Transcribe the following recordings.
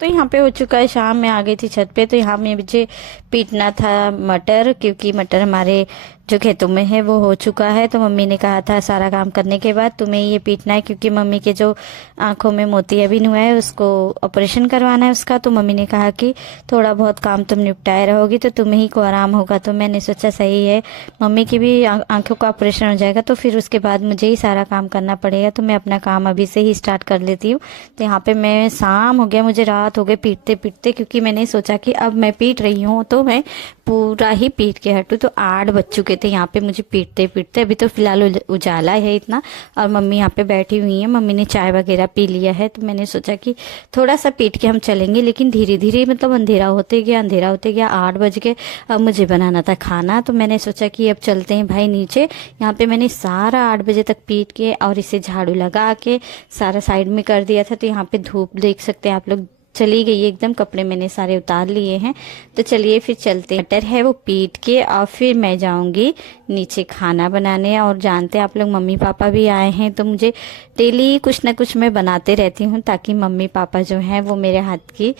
तो यहाँ पे हो चुका है शाम। मैं आ गई थी छत पे, तो यहाँ में मुझे पीटना था मटर, क्योंकि मटर हमारे जो खेतों में है वो हो चुका है। तो मम्मी ने कहा था सारा काम करने के बाद तुम्हें ये पीटना है, क्योंकि मम्मी के जो आंखों में मोतियाबिंद हुआ है उसको ऑपरेशन करवाना है उसका। तो मम्मी ने कहा कि थोड़ा बहुत काम तुम निपटाए रहोगी तो तुम्हें ही को आराम होगा। तो मैंने सोचा सही है, मम्मी की भी आंखों का ऑपरेशन हो जाएगा तो फिर उसके बाद मुझे ही सारा काम करना पड़ेगा, तो मैं अपना काम अभी से ही स्टार्ट कर लेती हूँ। तो यहाँ पे मैं शाम हो गया, मुझे रात हो गई पीटते पीटते, क्योंकि मैंने सोचा कि अब मैं पीट रही हूँ तो मैं पूरा ही पीट के हटूँ। तो 8 बज चुके थे यहाँ पे मुझे पीटते पीटते। अभी तो फिलहाल उजाला है इतना, और मम्मी यहाँ पे बैठी हुई है, मम्मी ने चाय वगैरह पी लिया है। तो मैंने सोचा कि थोड़ा सा पीट के हम चलेंगे, लेकिन धीरे धीरे मतलब अंधेरा होते गया, अंधेरा होते गया, 8 बज गए। अब मुझे बनाना था खाना, तो मैंने सोचा कि अब चलते हैं भाई नीचे। यहाँ पे मैंने सारा 8 बजे तक पीट के और इसे झाड़ू लगा के सारा साइड में कर दिया था। तो यहाँ पे धूप देख सकते हैं आप लोग, चली गई एकदम, कपड़े मैंने सारे उतार लिए हैं। तो चलिए फिर चलते हैं। मटर है वो पीट के और फिर मैं जाऊंगी नीचे खाना बनाने। और जानते हैं आप लोग, मम्मी पापा भी आए हैं, तो मुझे डेली कुछ ना कुछ मैं बनाते रहती हूँ ताकि मम्मी पापा जो हैं वो मेरे हाथ की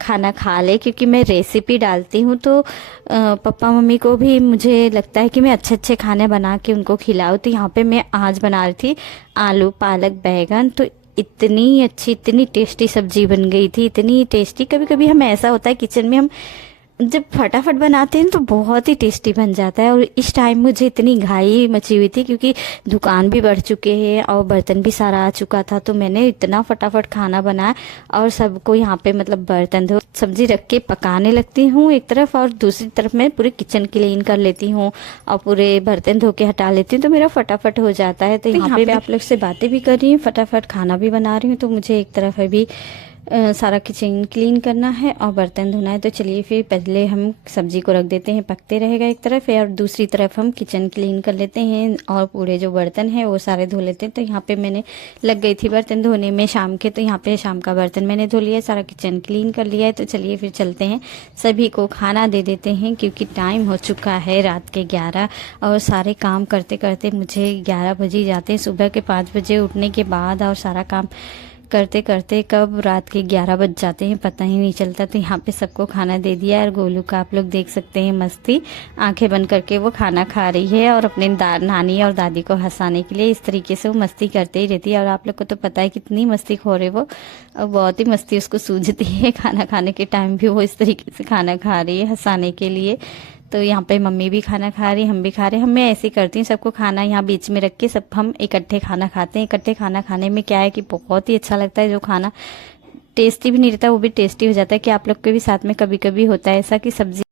खाना खा ले, क्योंकि मैं रेसिपी डालती हूँ तो पापा मम्मी को भी मुझे लगता है कि मैं अच्छे अच्छे खाने बना के उनको खिलाऊँ। तो यहाँ पे मैं आज बना रही थी आलू पालक बैगन, तो इतनी अच्छी इतनी टेस्टी सब्जी बन गई थी, इतनी टेस्टी। कभी कभी हमें ऐसा होता है किचन में हम जब फटाफट बनाते हैं तो बहुत ही टेस्टी बन जाता है। और इस टाइम मुझे इतनी घाई मची हुई थी क्योंकि दुकान भी बढ़ चुके हैं और बर्तन भी सारा आ चुका था, तो मैंने इतना फटाफट खाना बनाया और सबको यहाँ पे मतलब बर्तन धो सब्जी रख के पकाने लगती हूँ एक तरफ, और दूसरी तरफ मैं पूरे किचन क्लीन कर लेती हूँ और पूरे बर्तन धो के हटा लेती हूँ, तो मेरा फटाफट हो जाता है। तो यहाँ पे आप लोग से बातें भी कर रही हूँ, फटाफट खाना भी बना रही हूँ। तो मुझे एक तरफ अभी सारा किचन क्लीन करना है और बर्तन धोना है। तो चलिए फिर पहले हम सब्जी को रख देते हैं, पकते रहेगा एक तरफ, और दूसरी तरफ हम किचन क्लीन कर लेते हैं और पूरे जो बर्तन हैं वो सारे धो लेते हैं। तो यहाँ पे मैंने लग गई थी बर्तन धोने में शाम के, तो यहाँ पे शाम का बर्तन मैंने धो लिया, सारा किचन क्लीन कर लिया है। तो चलिए फिर चलते हैं, सभी को खाना दे देते हैं, क्योंकि टाइम हो चुका है रात के 11, और सारे काम करते करते मुझे 11 बज ही जाते हैं। सुबह के 5 बजे उठने के बाद और सारा काम करते करते कब रात के 11 बज जाते हैं पता ही नहीं चलता। तो यहाँ पे सबको खाना दे दिया, और गोलू का आप लोग देख सकते हैं मस्ती, आंखें बंद करके वो खाना खा रही है और अपने नानी और दादी को हंसाने के लिए इस तरीके से वो मस्ती करते ही रहती है। और आप लोग को तो पता है कितनी मस्ती खो रहे वो, और बहुत ही मस्ती उसको सूझती है। खाना खाने के टाइम भी वो इस तरीके से खाना खा रही है हंसाने के लिए। तो यहाँ पे मम्मी भी खाना खा रही, हम भी खा रहे हैं। मैं ऐसे ही करती हूँ, सबको खाना यहाँ बीच में रख के सब हम इकट्ठे खाना खाते हैं। इकट्ठे खाना खाने में क्या है कि बहुत ही अच्छा लगता है, जो खाना टेस्टी भी नहीं रहता वो भी टेस्टी हो जाता है। कि आप लोग के भी साथ में कभी कभी होता है ऐसा कि सब्जी